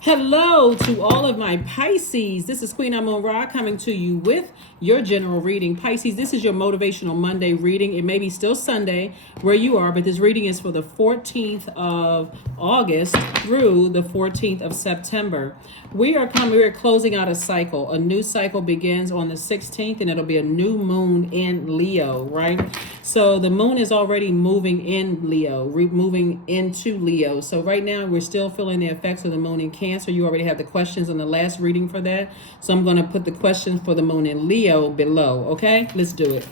Hello to all of my Pisces. This is Queen Amun Ra coming to you with your general reading. Pisces, this is your Motivational Monday reading. It may be still Sunday where you are, but this reading is for the 14th of August through the 14th of September. We're closing out a cycle. A new cycle begins on the 16th, and it'll be a new moon in Leo, right? So the moon is already moving in Leo, moving into Leo. So right now we're still feeling the effects of the moon in Cancer. You already have the questions on the last reading for that. So I'm going to put the questions for the moon in Leo below. Okay, let's do it.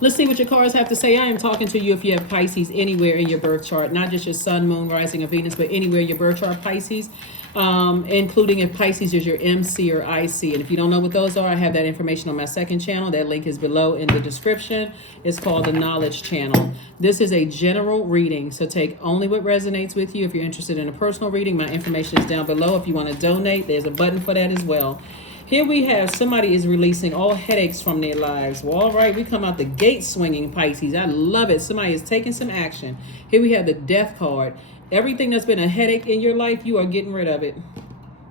Let's see what your cards have to say. I am talking to you if you have Pisces anywhere in your birth chart, not just your sun, moon, rising, or Venus, but anywhere in your birth chart, Pisces, including if Pisces is your MC or IC. And if you don't know what those are, I have that information on my second channel. That link is below in the description. It's called the Knowledge Channel. This is a general reading, so take only what resonates with you. If you're interested in a personal reading, my information is down below. If you want to donate, there's a button for that as well. Here we have somebody is releasing all headaches from their lives. Well, all right, we come out the gate swinging, Pisces. I love it. Somebody is taking some action. Here we have the Death card. Everything that's been a headache in your life, you are getting rid of it.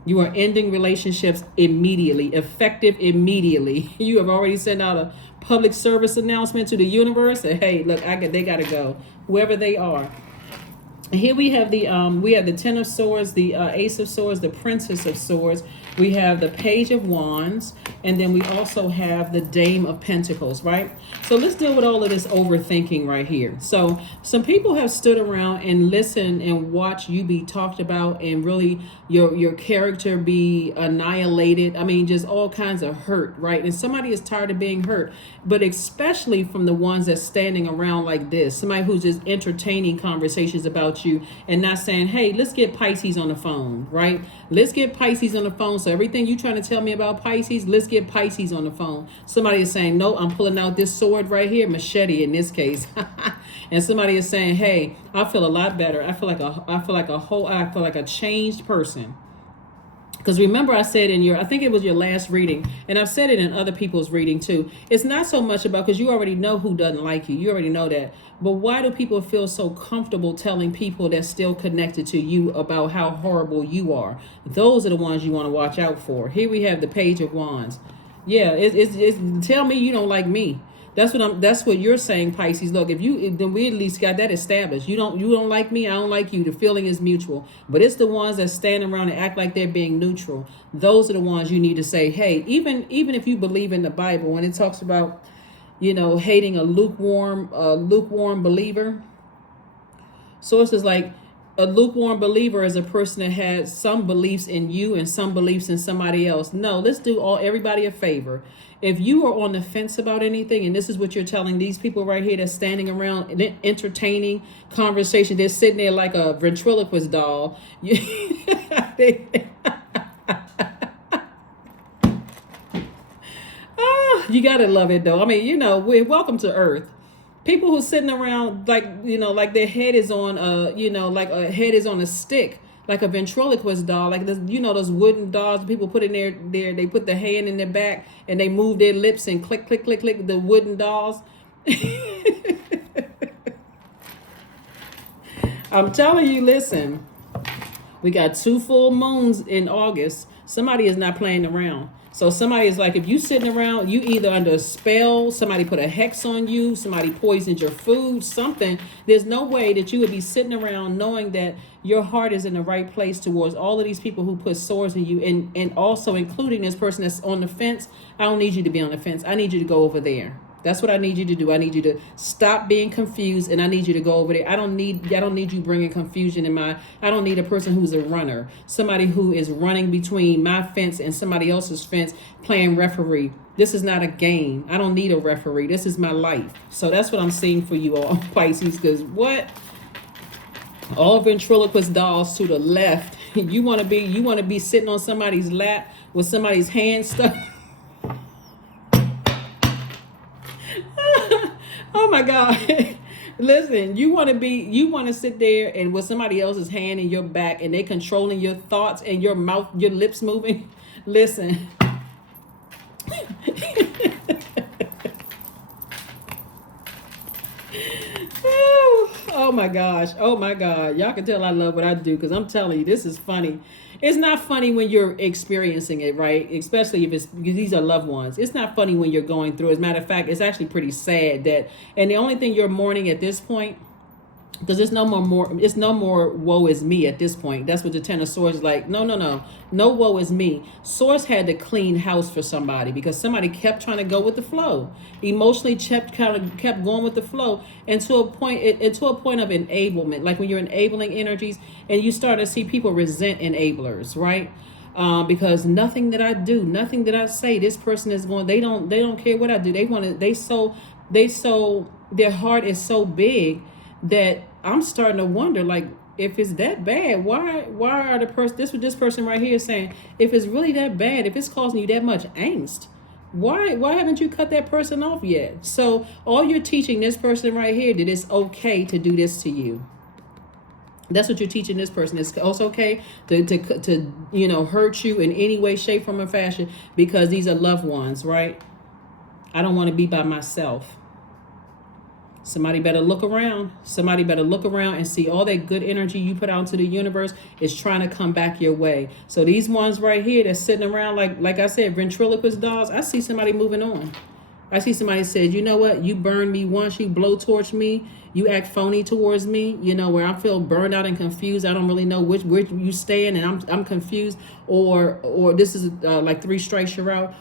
You are ending relationships immediately, effective immediately. You have already sent out a public service announcement to the universe that, hey, look, they got to go, whoever they are. Here we have the Ten of Swords, the Ace of Swords, the Princess of Swords. We have the Page of Wands, and then we also have the Dame of Pentacles, right? So let's deal with all of this overthinking right here. So some people have stood around and listened and watched you be talked about and really your character be annihilated. I mean, just all kinds of hurt, right? And somebody is tired of being hurt, but especially from the ones that's standing around like this, somebody who's just entertaining conversations about you and not saying, hey, let's get Pisces on the phone, right? Let's get Pisces on the phone. So everything you trying to tell me about Pisces, let's get Pisces on the phone. Somebody is saying, no, I'm pulling out this sword right here, machete in this case. And somebody is saying, hey, I feel a lot better. I feel like a changed person. Because remember I said I think it was your last reading, and I've said it in other people's reading too. It's not so much about, because you already know who doesn't like you. You already know that. But why do people feel so comfortable telling people that's still connected to you about how horrible you are? Those are the ones you want to watch out for. Here we have the Page of Wands. Yeah, it's tell me you don't like me. That's what you're saying, Pisces. Look, then we at least got that established. You don't like me, I don't like you. The feeling is mutual. But it's the ones that stand around and act like they're being neutral. Those are the ones you need to say, hey, even if you believe in the Bible, when it talks about, hating a lukewarm believer. Sources like a lukewarm believer is a person that has some beliefs in you and some beliefs in somebody else. No, let's do everybody a favor. If you are on the fence about anything, and this is what you're telling these people right here that's standing around entertaining conversation, they're sitting there like a ventriloquist doll. You gotta love it though. I mean, we're welcome to Earth. People who sitting around like their head is on like a head is on a stick, like a ventriloquist doll, like this, those wooden dolls people put in there. They put the hand in their back and they move their lips and click, click, click, click. The wooden dolls. I'm telling you, listen. We got 2 full moons in August. Somebody is not playing around. So somebody is like, if you sitting around, you either under a spell, somebody put a hex on you, somebody poisoned your food, something. There's no way that you would be sitting around knowing that your heart is in the right place towards all of these people who put swords in you, and also including this person that's on the fence. I don't need you to be on the fence. I need you to go over there. That's what I need you to do. I need you to stop being confused, and I need you to go over there. I don't need you bringing confusion in I don't need a person who's a runner, somebody who is running between my fence and somebody else's fence playing referee. This is not a game. I don't need a referee. This is my life. So that's what I'm seeing for you all, Pisces, because what? All ventriloquist dolls to the left. You want to be sitting on somebody's lap with somebody's hand stuck. Oh my God. Listen, you want to sit there and with somebody else's hand in your back and they controlling your thoughts and your mouth, your lips moving. Listen. Oh my gosh. Oh my God. Y'all can tell I love what I do because I'm telling you, this is funny. It's not funny when you're experiencing it, right? Especially if it's because these are loved ones. It's not funny when you're going through. As a matter of fact, it's actually pretty sad that, and the only thing you're mourning at this point, because it's no more woe is me at this point. That's what the Ten of Swords is like. No woe is me. Swords had to clean house for somebody because somebody kept trying to go with the flow, emotionally kept going with the flow, and to a point of enablement, like when you're enabling energies and you start to see people resent enablers, right? Because nothing that I do, nothing that I say, this person is going, they don't care what I do. Their heart is so big that I'm starting to wonder, like, if it's that bad, why are this person right here saying, if it's really that bad, if it's causing you that much angst, why haven't you cut that person off yet? So all you're teaching this person right here that it's okay to do this to you. That's what you're teaching this person. It's also okay to hurt you in any way, shape, form, or fashion because these are loved ones, right? I don't want to be by myself. Somebody better look around. Somebody better look around and see all that good energy you put out into the universe is trying to come back your way. So these ones right here that's sitting around like I said, ventriloquist dolls, I see somebody moving on. I see somebody said, you know what? You burned me once, you blowtorched me, you act phony towards me, where I feel burned out and confused. I don't really know which you stand and I'm confused. Or this is like 3 strikes you're out.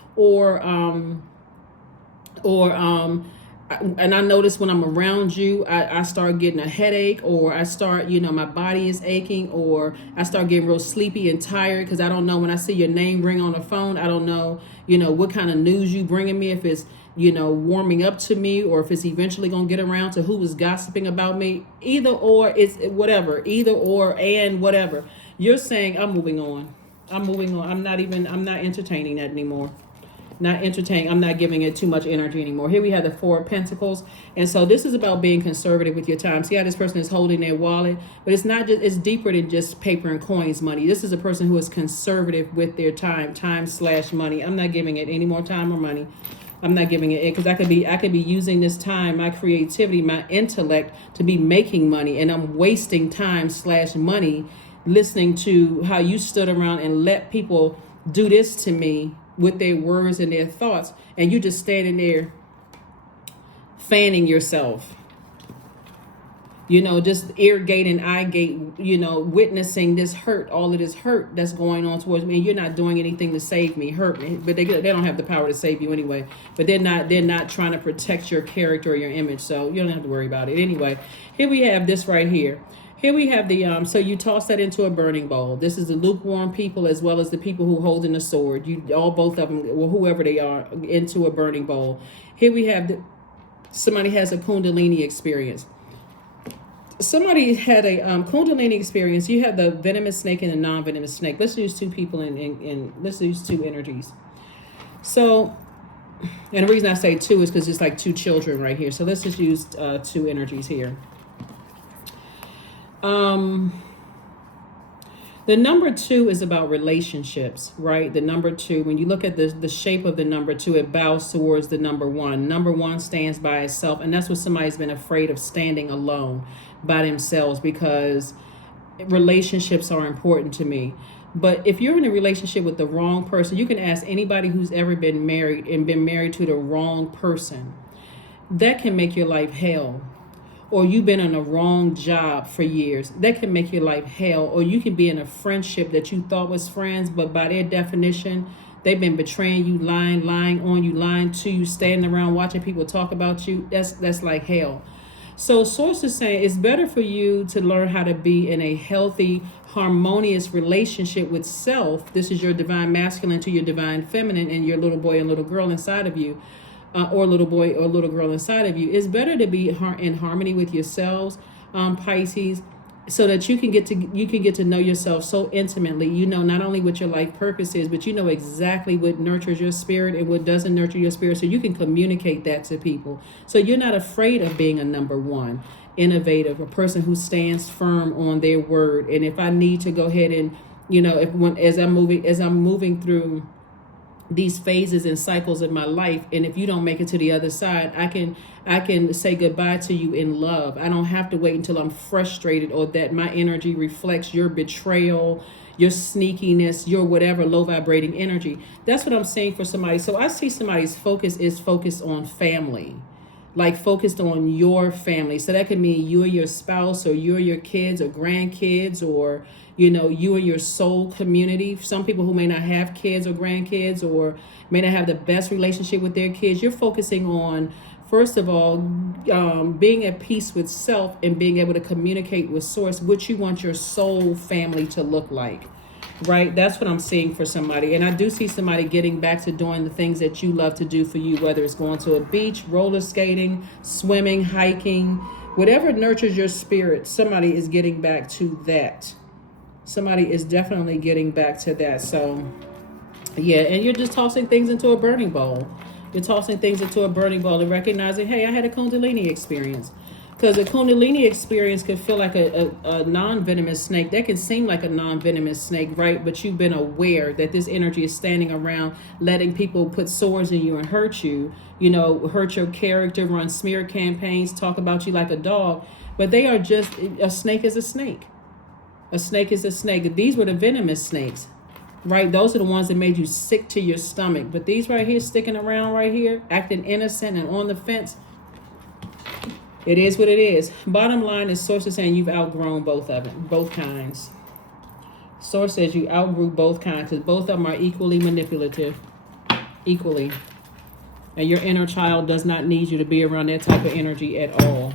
And I notice when I'm around you, I start getting a headache, or I start, my body is aching, or I start getting real sleepy and tired because I don't know when I see your name ring on the phone. I don't know, what kind of news you bringing me, if it's, warming up to me, or if it's eventually going to get around to who was gossiping about me. Either or, it's whatever, and whatever. You're saying I'm moving on. I'm not entertaining that anymore. Not entertaining. I'm not giving it too much energy anymore. Here we have the 4 of Pentacles. And so this is about being conservative with your time. See how this person is holding their wallet? But it's deeper than just paper and coins money. This is a person who is conservative with their time/money. I'm not giving it any more time or money. I'm not giving it because I could be using this time, my creativity, my intellect to be making money, and I'm wasting time/money listening to how you stood around and let people do this to me with their words and their thoughts, and you just standing there fanning yourself, just ear gate and eye gate, witnessing this hurt, all of this hurt that's going on towards me, and you're not doing anything to save me, hurt me, but they don't have the power to save you anyway, but they're not trying to protect your character or your image, so you don't have to worry about it. Anyway, here we have this right here. Here we have the, so you toss that into a burning bowl. This is the lukewarm people as well as the people who hold in the sword. Both of them, or whoever they are, into a burning bowl. Here we have somebody has a Kundalini experience. Somebody had a Kundalini experience. You have the venomous snake and the non-venomous snake. Let's use 2 people and let's use 2 energies. So, and the reason I say 2 is because it's like 2 children right here. So let's just use 2 energies here. The number 2 is about relationships, right? The number 2, when you look at the shape of the number 2, it bows towards the number 1. Number 1 stands by itself, and that's what somebody's been afraid of, standing alone by themselves, because relationships are important to me. But if you're in a relationship with the wrong person, you can ask anybody who's ever been married and been married to the wrong person. That can make your life hell. Or you've been on a wrong job for years. That can make your life hell. Or you can be in a friendship that you thought was friends, but by their definition, they've been betraying you, lying on you, lying to you, standing around watching people talk about you. That's like hell. So Source is saying it's better for you to learn how to be in a healthy, harmonious relationship with self. This is your divine masculine to your divine feminine, and your little boy and little girl inside of you. Or little boy or little girl inside of you. It's better to be in harmony with yourselves, Pisces, so that you can get to know yourself so intimately. Not only what your life purpose is, but exactly what nurtures your spirit and what doesn't nurture your spirit, so you can communicate that to people. So you're not afraid of being a number 1, innovative, a person who stands firm on their word. And if I need to go ahead and as I'm moving through these phases and cycles in my life, and if you don't make it to the other side, I can say goodbye to you in love. I don't have to wait until I'm frustrated or that my energy reflects your betrayal, your sneakiness, your whatever low vibrating energy. That's what I'm saying for somebody. So I see somebody's focus is focused on family, like focused on your family. So that could mean you and your spouse, or you and your kids or grandkids, or you and your soul community. Some people who may not have kids or grandkids, or may not have the best relationship with their kids, you're focusing on, first of all, being at peace with self and being able to communicate with source what you want your soul family to look like. Right? That's what I'm seeing for somebody. And I do see somebody getting back to doing the things that you love to do for you, whether it's going to a beach, roller skating, swimming, hiking, whatever nurtures your spirit. Somebody is getting back to that. Somebody is definitely getting back to that. So, yeah, and you're just tossing things into a burning bowl. You're tossing things into a burning bowl and recognizing, hey, I had a Kundalini experience. Because a Kundalini experience can feel like a non-venomous snake. That can seem like a non-venomous snake, right? But you've been aware that this energy is standing around, letting people put swords in you and hurt you, hurt your character, run smear campaigns, talk about you like a dog. But they are just, a snake is a snake. A snake is a snake. These were the venomous snakes, right? Those are the ones that made you sick to your stomach. But these right here, sticking around right here, acting innocent and on the fence, it is what it is. Bottom line is, Source is saying you've outgrown both of them, both kinds. Source says you outgrew both kinds, because both of them are equally manipulative, equally. And your inner child does not need you to be around that type of energy at all.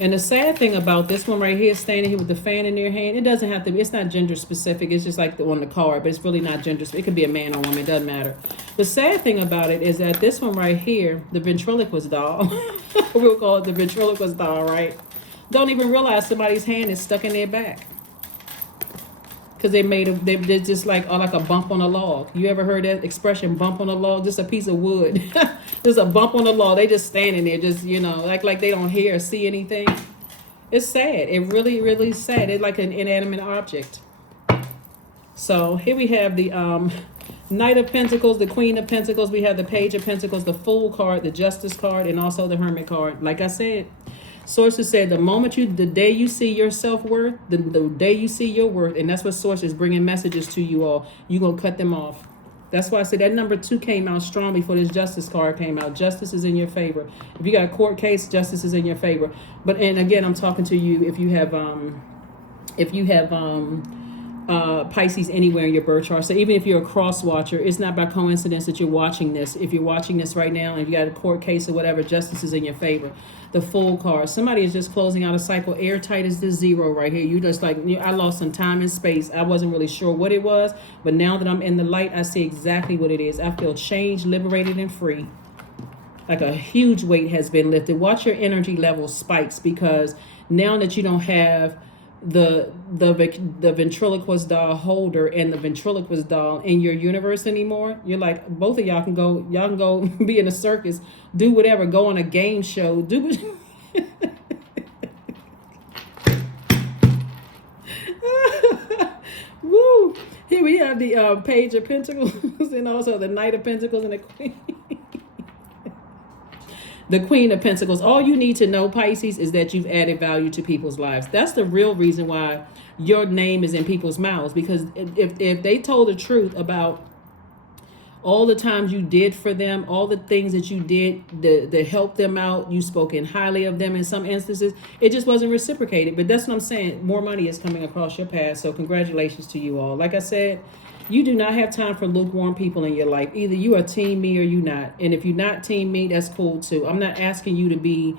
And the sad thing about this one right here, standing here with the fan in their hand, it doesn't have to be, it's not gender specific. It's just like the on the card, but it's really not gender specific. It could be a man or woman, it doesn't matter. The sad thing about it is that this one right here, the ventriloquist doll, we'll call it the ventriloquist doll, right? Don't even realize somebody's hand is stuck in their back. Because they're just like a bump on a log. You ever heard that expression, bump on a log? Just a piece of wood. Just a bump on the log. They just standing there, just, like they don't hear or see anything. It's sad. It really, really sad. It's like an inanimate object. So here we have the Knight of Pentacles, the Queen of Pentacles. We have the Page of Pentacles, the Fool card, the Justice card, and also the Hermit card. Like I said, Sources said the day you see your self-worth, the day you see your worth, and that's what Source is bringing messages to you all, you're going to cut them off. That's why I said that number 2 came out strong before this Justice card came out. Justice is in your favor. If you got a court case, justice is in your favor. And again, I'm talking to you if you have Pisces anywhere in your birth chart. So even if you're a cross watcher, it's not by coincidence that you're watching this. If you're watching this right now and you got a court case or whatever, justice is in your favor. The Fool card. Somebody is just closing out a cycle. Airtight is the 0 right here. You just like, I lost some time and space. I wasn't really sure what it was, but now that I'm in the light, I see exactly what it is. I feel changed, liberated, and free. Like a huge weight has been lifted. Watch your energy level spikes, because now that you don't have the ventriloquist doll holder and the ventriloquist doll in your universe anymore, you're like, both of y'all can go be in a circus, do whatever, go on a game show, do woo. Here we have the Page of Pentacles and also the Knight of Pentacles and the Queen. The Queen of Pentacles. All you need to know, Pisces, is that you've added value to people's lives. That's the real reason why your name is in people's mouths. Because if they told the truth about all the times you did for them, all the things that you did to help them out, you spoken highly of them in some instances, it just wasn't reciprocated. But that's what I'm saying. More money is coming across your path. So congratulations to you all. Like I said, you do not have time for lukewarm people in your life. Either you are team me or you not. And if you're not team me, that's cool too. I'm not asking you to be,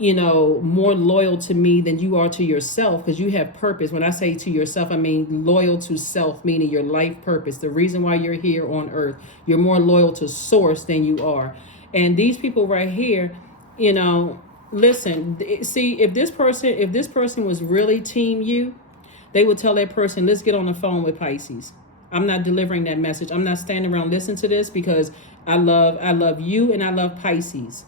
more loyal to me than you are to yourself, because you have purpose. When I say to yourself, I mean loyal to self, meaning your life purpose, the reason why you're here on earth. You're more loyal to source than you are. And these people right here, listen, see, if this person was really team you, they would tell that person, let's get on the phone with Pisces. I'm not delivering that message. I'm not standing around listening to this, because I love you and I love Pisces.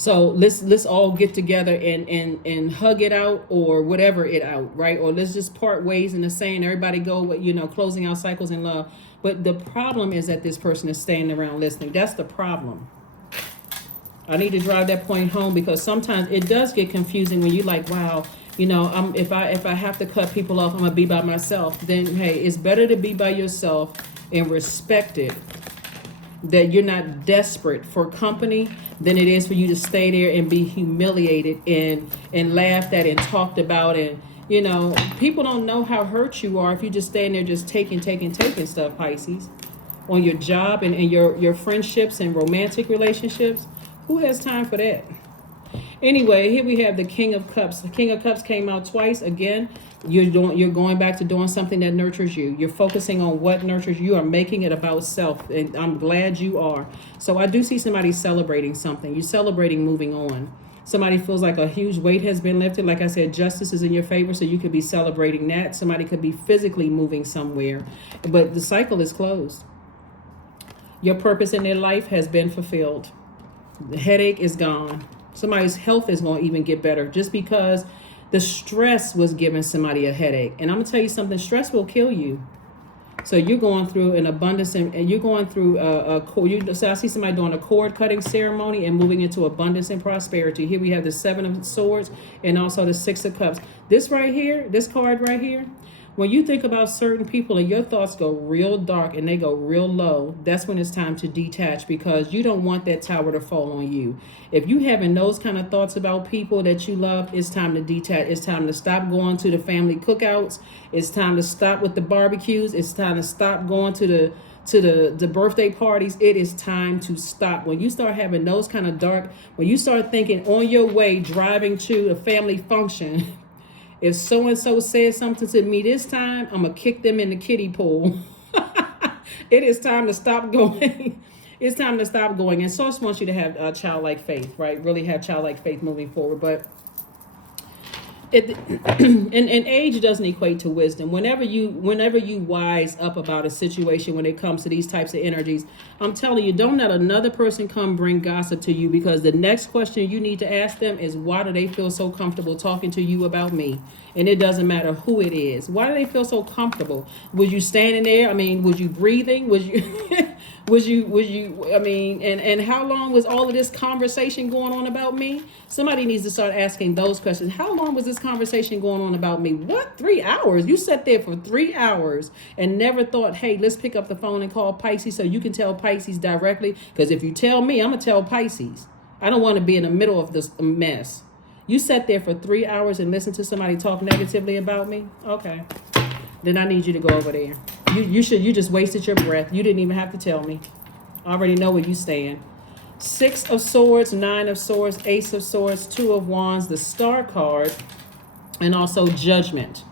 So let's all get together and hug it out, or whatever it out, right? Or let's just part ways in the saying, everybody go with, closing out cycles in love. But the problem is that this person is staying around listening. That's the problem. I need to drive that point home, because sometimes it does get confusing when you like, wow, if I have to cut people off, I'm gonna be by myself. Then hey, it's better to be by yourself and respect it, that you're not desperate for company, than it is for you to stay there and be humiliated and laughed at and talked about. And people don't know how hurt you are if you just stand there just taking stuff, Pisces, on your job and your friendships and romantic relationships. Who has time for that? Anyway, here we have the King of Cups. The King of Cups came out twice. Again, you're going back to doing something that nurtures you. You're focusing on what nurtures you. Are making it about self, and I'm glad you are. So I do see somebody celebrating something. You're celebrating moving on. Somebody feels like a huge weight has been lifted. Like I said, justice is in your favor, so you could be celebrating that. Somebody could be physically moving somewhere, but the cycle is closed. Your purpose in their life has been fulfilled. The headache is gone. Somebody's health is going to even get better, just because the stress was giving somebody a headache. And I'm going to tell you something, stress will kill you. So you're going through an abundance, and you're going through so I see somebody doing a cord cutting ceremony and moving into abundance and prosperity. Here we have the Seven of Swords and also the Six of Cups. This right here, this card right here, when you think about certain people and your thoughts go real dark and they go real low, that's when it's time to detach, because you don't want that tower to fall on you. If you having those kind of thoughts about people that you love, it's time to detach. It's time to stop going to the family cookouts. It's time to stop with the barbecues. It's time to stop going to the birthday parties. It is time to stop. When you start having those kind of dark, when you start thinking on your way driving to a family function, if so-and-so says something to me this time, I'm going to kick them in the kiddie pool. It is time to stop going. It's time to stop going. And Source wants you to have childlike faith, right? Really have childlike faith moving forward. But and age doesn't equate to wisdom. Whenever you wise up about a situation when it comes to these types of energies, I'm telling you, don't let another person come bring gossip to you, because the next question you need to ask them is, why do they feel so comfortable talking to you about me? And it doesn't matter who it is. Why do they feel so comfortable? Was you standing there? I mean, was you breathing? Was you was you I mean, and how long was all of this conversation going on about me? Somebody needs to start asking those questions. How long was this conversation going on about me? What, 3 hours? You sat there for 3 hours and never thought, hey, let's pick up the phone and call Pisces so you can tell Pisces directly? Because if you tell me, I'm gonna tell Pisces. I don't want to be in the middle of this mess. You sat there for 3 hours and listened to somebody talk negatively about me? Okay. Then I need you to go over there. You just wasted your breath. You didn't even have to tell me. I already know where you stand. Six of Swords, Nine of Swords, Ace of Swords, Two of Wands, the Star card, and also Judgment.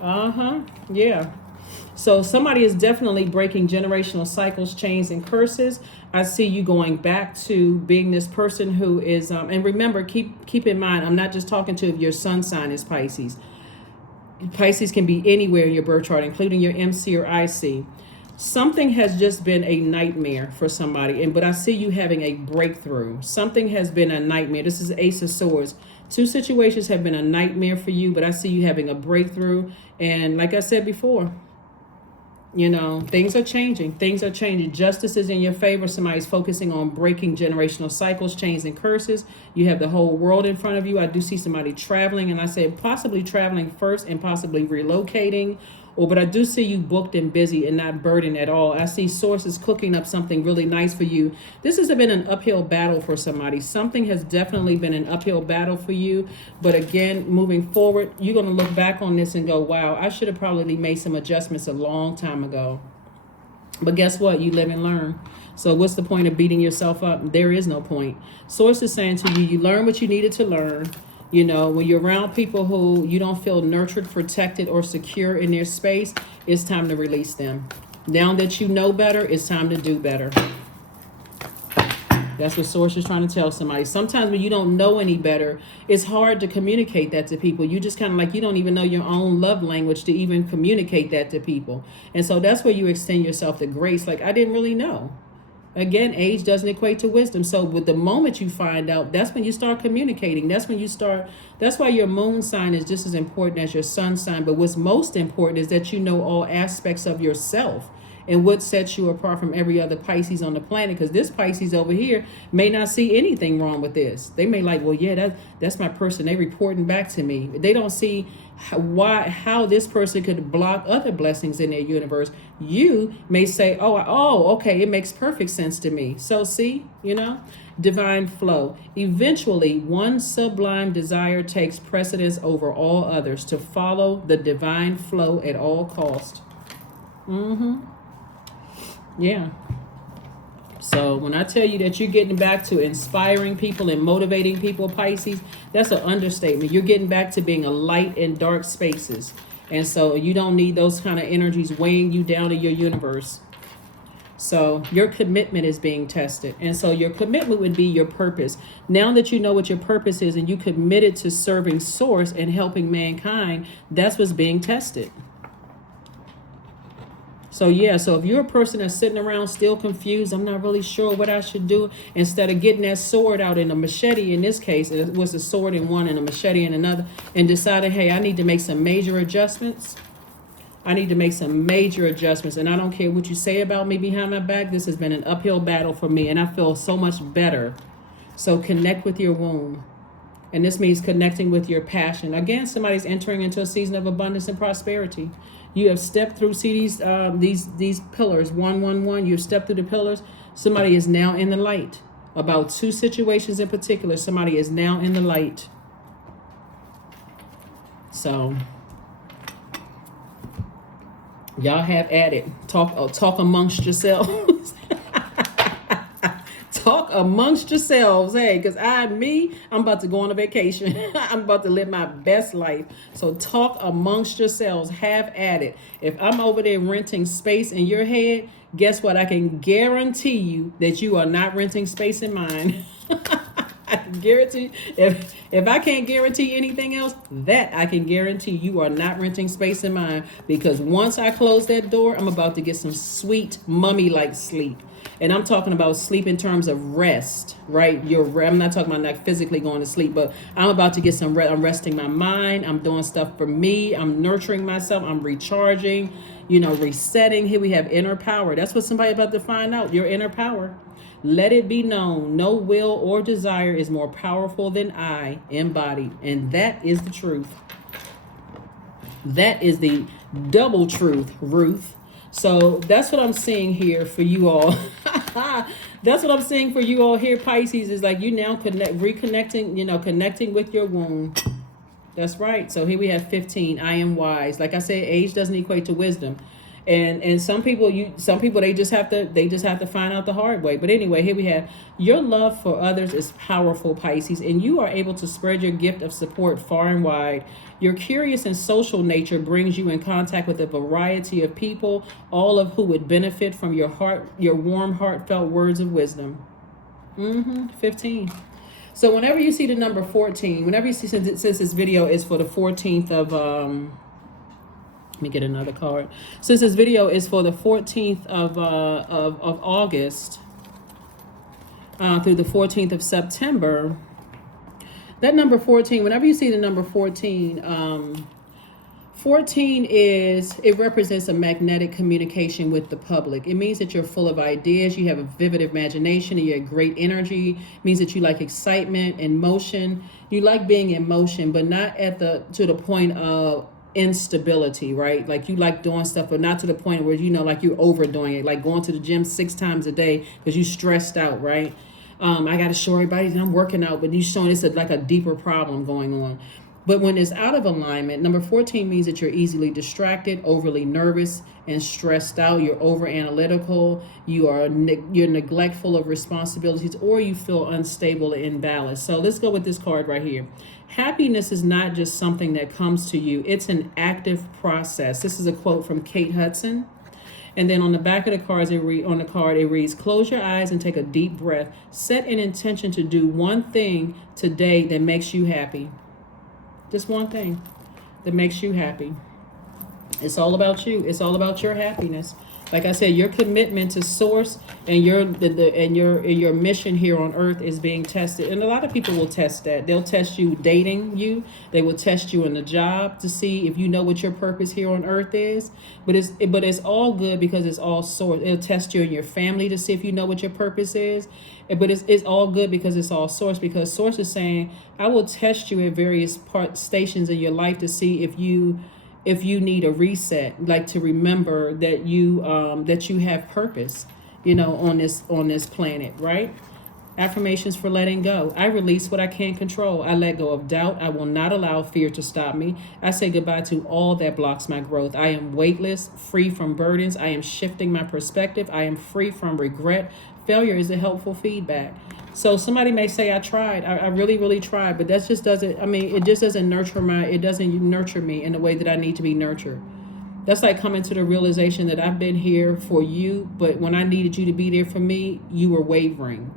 Yeah. So somebody is definitely breaking generational cycles, chains, and curses. I see you going back to being this person who is, and remember, keep in mind, I'm not just talking to if your sun sign is Pisces. Pisces can be anywhere in your birth chart, including your MC or IC. Something has just been a nightmare for somebody, but I see you having a breakthrough. Something has been a nightmare. This is Ace of Swords. Two situations have been a nightmare for you, but I see you having a breakthrough. And like I said before, things are changing. Things are changing. Justice is in your favor. Somebody's focusing on breaking generational cycles, chains, and curses. You have the whole world in front of you. I do see somebody traveling, and I said possibly traveling first and possibly relocating. But I do see you booked and busy and not burdened at all. I see sources cooking up something really nice for you. This has been an uphill battle for somebody. Something has definitely been an uphill battle for you. But again, moving forward, you're going to look back on this and go, wow, I should have probably made some adjustments a long time ago. But guess what? You live and learn. So what's the point of beating yourself up? There is no point. Source is saying to you, you learn what you needed to learn. When you're around people who you don't feel nurtured, protected, or secure in their space, it's time to release them. Now that you know better, it's time to do better. That's what Source is trying to tell somebody. Sometimes when you don't know any better, it's hard to communicate that to people. You just kind of like, you don't even know your own love language to even communicate that to people. And so that's where you extend yourself to grace. Like, I didn't really know. Again, age doesn't equate to wisdom. So with the moment you find out, that's when you start communicating. That's when you start. That's why your moon sign is just as important as your sun sign. But what's most important is that you know all aspects of yourself and what sets you apart from every other Pisces on the planet. Because this Pisces over here may not see anything wrong with this. They may like, well, yeah, that's my person. They reporting back to me. They don't see how this person could block other blessings in their universe. You may say, oh, okay, it makes perfect sense to me. So see, divine flow. Eventually, one sublime desire takes precedence over all others to follow the divine flow at all cost. Yeah. So when I tell you that you're getting back to inspiring people and motivating people, Pisces, that's an understatement. You're getting back to being a light in dark spaces. And so you don't need those kind of energies weighing you down in your universe. So your commitment is being tested. And so your commitment would be your purpose. Now that you know what your purpose is and you committed to serving source and helping mankind, that's what's being tested. So yeah, so if you're a person that's sitting around still confused, I'm not really sure what I should do, instead of getting that sword out, in a machete in this case, it was a sword in one and a machete in another, and deciding, hey, I need to make some major adjustments. I need to make some major adjustments. And I don't care what you say about me behind my back. This has been an uphill battle for me, and I feel so much better. So connect with your womb. And this means connecting with your passion. Again, somebody's entering into a season of abundance and prosperity. You have stepped through, see these pillars, 111. You've stepped through the pillars. Somebody is now in the light. About two situations in particular, somebody is now in the light. So y'all have at it. Talk amongst yourselves. Talk amongst yourselves, hey, because I'm about to go on a vacation. I'm about to live my best life. So talk amongst yourselves, have at it. If I'm over there renting space in your head, guess what? I can guarantee you that you are not renting space in mine. I can guarantee, if I can't guarantee anything else, that I can guarantee you are not renting space in mine. Because once I close that door, I'm about to get some sweet mummy-like sleep. And I'm talking about sleep in terms of rest, right? I'm not talking about not physically going to sleep, but I'm about to get some rest. I'm resting my mind. I'm doing stuff for me. I'm nurturing myself. I'm recharging, resetting. Here we have inner power. That's what somebody's about to find out, your inner power. Let it be known, no will or desire is more powerful than I embodied. And that is the truth. That is the double truth, Ruth. So that's what I'm seeing here for you all. That's what I'm seeing for you all here, Pisces, is like you now reconnecting, connecting with your womb. That's right. So here we have 15. I am wise. Like I said, age doesn't equate to wisdom. And some people they just have to find out the hard way. But anyway, here we have your love for others is powerful, Pisces, and you are able to spread your gift of support far and wide. Your curious and social nature brings you in contact with a variety of people, all of who would benefit from your warm, heartfelt words of wisdom. 15. So whenever you see the number 14, whenever you see, since this video is for the 14th of let me get another card. Since this video is for the 14th of August through the 14th of September, that number 14, whenever you see the number 14, 14 it represents a magnetic communication with the public. It means that you're full of ideas, you have a vivid imagination, and you have great energy. It means that you like excitement and motion. You like being in motion, but not to the point of instability, right? Like you like doing stuff, but not to the point where like you're overdoing it, like going to the gym 6 times a day because you stressed out, right? I got to show everybody that I'm working out, but you showing it's like a deeper problem going on. But when it's out of alignment, number 14 means that you're easily distracted, overly nervous, and stressed out. You're over analytical. You're neglectful of responsibilities, or you feel unstable and imbalanced. So let's go with this card right here. Happiness is not just something that comes to you. It's an active process. This is a quote from Kate Hudson. And then on the back of the cards, it reads, close your eyes and take a deep breath. Set an intention to do one thing today that makes you happy. Just one thing that makes you happy. It's all about you. It's all about your happiness. Like I said, your commitment to source and your mission here on earth is being tested. And a lot of people will test that. They'll test you dating you. They will test you in the job to see if you know what your purpose here on earth is. But it's all good because it's all source. It'll test you in your family to see if you know what your purpose is. But it's all good because it's all source, because source is saying, I will test you at various stations in your life to see if you need a reset, like to remember that you have purpose, on this planet, right? Affirmations for letting go. I release what I can't control. I let go of doubt. I will not allow fear to stop me. I say goodbye to all that blocks my growth. I am weightless, free from burdens. I am shifting my perspective. I am free from regret. Failure is a helpful feedback. So somebody may say, I tried. I really, really tried. But that just doesn't, it just doesn't nurture me in the way that I need to be nurtured. That's like coming to the realization that I've been here for you, but when I needed you to be there for me, you were wavering.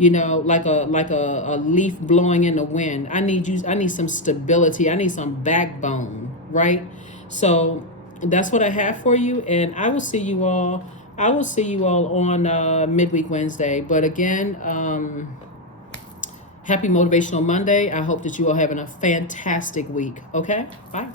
Like a leaf blowing in the wind. I need some stability. I need some backbone, right? So that's what I have for you, and I will see you all on midweek Wednesday. But again, happy Motivational Monday. I hope that you are having a fantastic week. Okay? Bye.